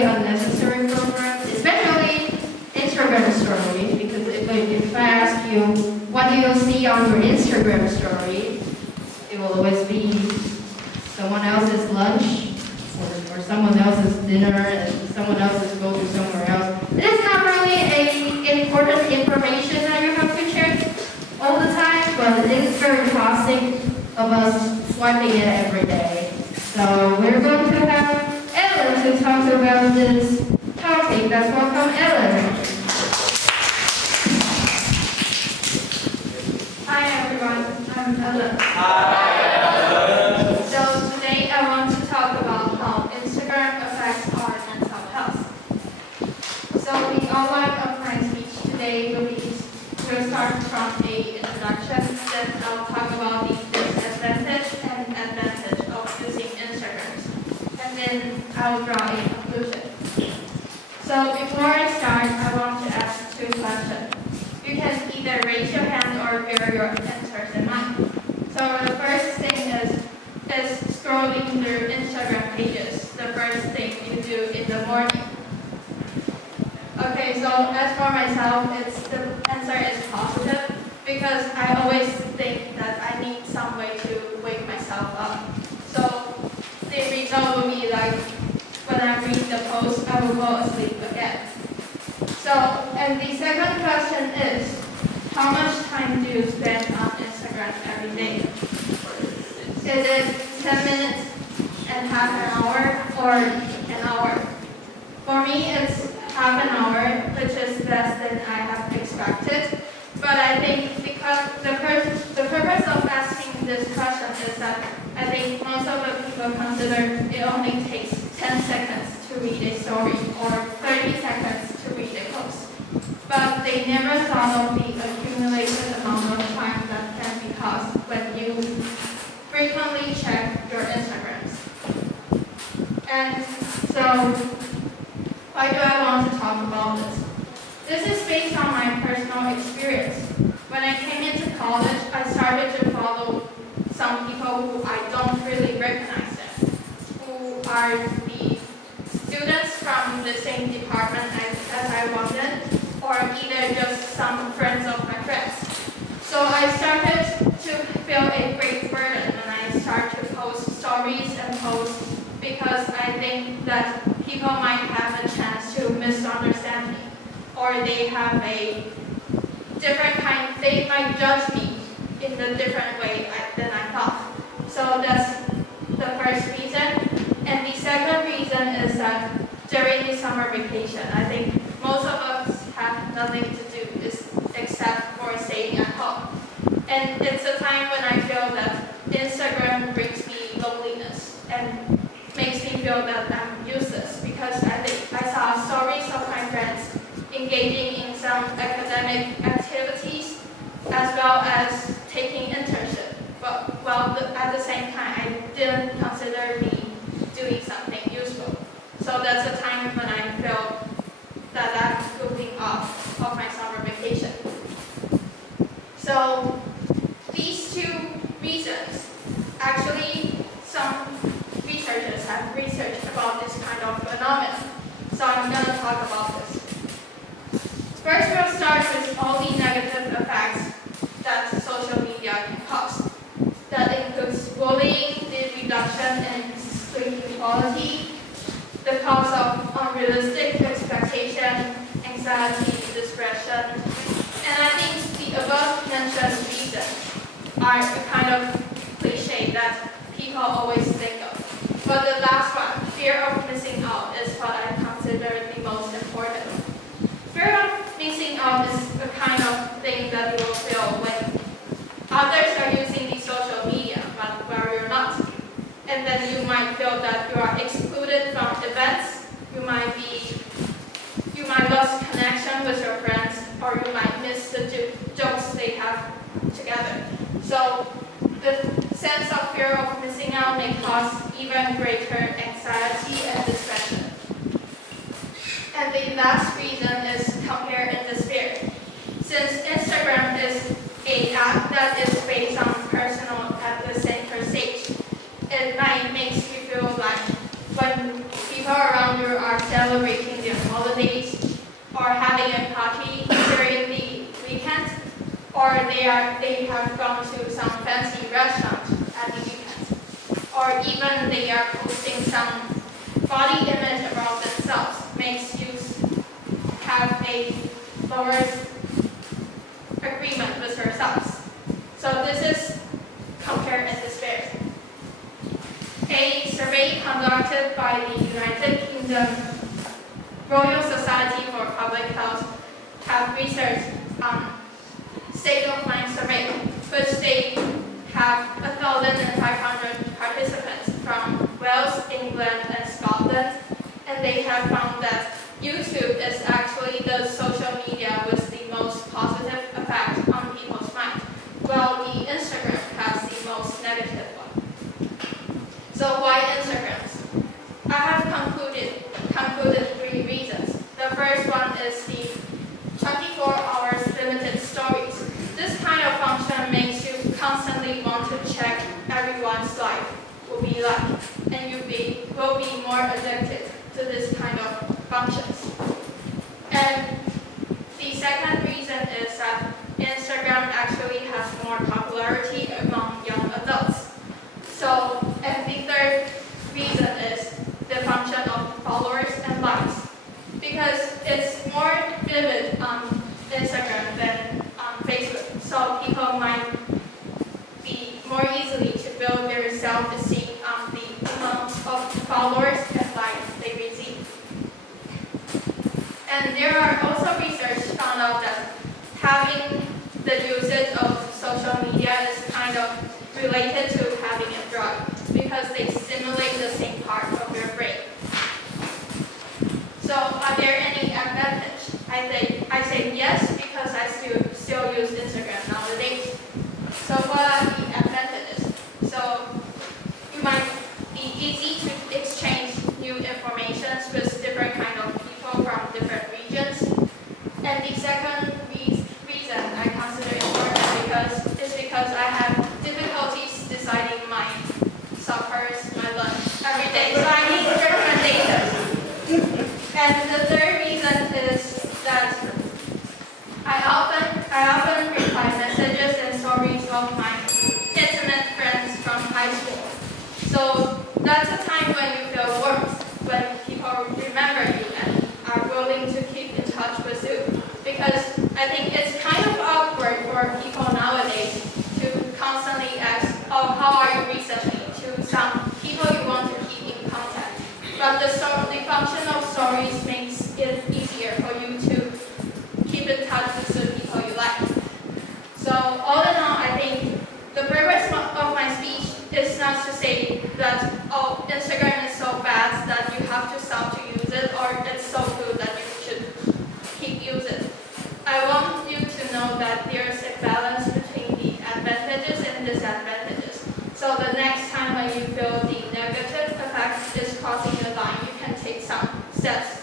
really unnecessary programs, especially Instagram stories, because if I ask you, what do you see on your Instagram story, it will always be someone else's lunch, or someone else's dinner, and someone else's go to somewhere else. It is not really a important information that you have to check all the time, but it is very classic of us swiping it every day. So we're going to have Ellen to talk about this topic. Let's welcome Ellen. Hi everyone, I'm Ellen. Hi. So today I want to talk about how Instagram affects our mental health. So the outline of my speech today will start from an introduction, then I'll talk about the disadvantage and advantage of using Instagram, and then I'll draw a conclusion. So before I start, I want to ask two questions. You can either raise your hand or bear your answers in mind. So the first thing is scrolling through Instagram pages, the first thing you do in the morning. Okay, so as for myself, the answer is positive because I always think that I need some way to wake myself up. So the result will be like when I read the post, I will go asleep again. So, and the second question is, how much time do you spend on Instagram every day? Is it 10 minutes and half an hour or an hour? For me, it's half an hour, which is less than I have expected. But I think because the purpose of asking this question is that I think most of the people consider it only takes 10 seconds to read a story or 30 seconds to read a post. But they never thought of the accumulated amount of time that can be caused when you frequently check your Instagrams. And so, why do I want to talk about this? This is based on my personal experience. When I came into college, I started to follow some people who I don't really recognize them, who are the students from the same department as I was in, or either just some friends of my friends. So I started to feel a great burden when I started to post stories and posts because I think that people might have a chance to misunderstand me, or they have a different kind, they might judge me in a different way than I thought. So that's the first reason. And the second reason is that during the summer vacation, I think most of us have nothing to do except for staying at home. And it's a time when I feel that Instagram brings me loneliness and makes me feel that I'm useless because I saw stories of my friends engaging in some academic activities as well as taking internship. But at the same time, I didn't consider me doing something useful. So that's a time when I feel that I'm goofing off of my summer vacation. So these two reasons, actually some researchers have researched about this kind of phenomenon. So I'm going to talk about this. First, we'll start with all the negative effects that social media can cause. That includes bullying, the reduction in sleep quality, the cause of unrealistic expectation, anxiety, depression, and I think the above mentioned reasons are a kind of cliche that people always think of. But the last one, fear of missing out, is what I consider the most important. Fear of missing out is a kind of thing that you will feel when others are using the social media, but where you're not. And then you might feel that you are excluded from events, you might lose connection with your friends, or you might miss the jokes they have together. So the sense of fear of missing out may cause even greater anxiety and depression. And the last reason is compare and despair. Since Instagram is an app that is based on personal at the center stage, it might make you feel like when people people around you are celebrating their holidays or having a party during the weekend, or they have gone to some fancy restaurant at the weekend, or even they are posting some body image about themselves, makes you have a lower agreement with yourselves. So this is compare and despair. A survey conducted by the United Kingdom Royal Society for Public Health have researched state of mind survey, which they have 1,500 participants from Wales, England, and Scotland, and they have found that YouTube is actually the social media with the most positive effect on people's mind, while the Instagram has the most negative one. So why Instagrams? I have concluded 3 reasons. The first one is the 24 hours limited stories. This kind of function makes you constantly want to check everyone's life will be like, and you will be more addicted to this kind of functions. And the second reason is that Instagram actually has more popularity among young adults. So, and the third reason is the function of followers and likes, because it's more vivid on Instagram than on Facebook. So people might be more easily to build their self-esteem on the amount of followers and likes they receive. And there are also research found out that having the usage of social media is kind of related to having a drug, because they stimulate the same part of your brain. So are there any advantage? I say yes, because I still use Instagram nowadays. So what are the advantages? So you might be easy to exchange new information with different kind of people from different regions. And the second reason I consider important is because I have difficulties deciding my suppers, my lunch every day. So I need recommendations. And the third reason is that I often reply messages and stories of my intimate friends from high school. So that's a time when you feel warmth, when people remember you and are willing to keep in touch with you. Because I think it's kind of awkward for people nowadays to constantly ask, oh, how are you recently, to some people you want to keep in contact. But the function of stories makes it easier for you to keep in touch with the people you like. So all in all, I think the purpose of my speech is not to say that, oh, Instagram is so bad that you have to stop to use it, or it's so good that you should keep using it. I want you to know that there's a balance between the advantages and disadvantages. So the next time when you feel the negative effect is crossing the line, you can take some steps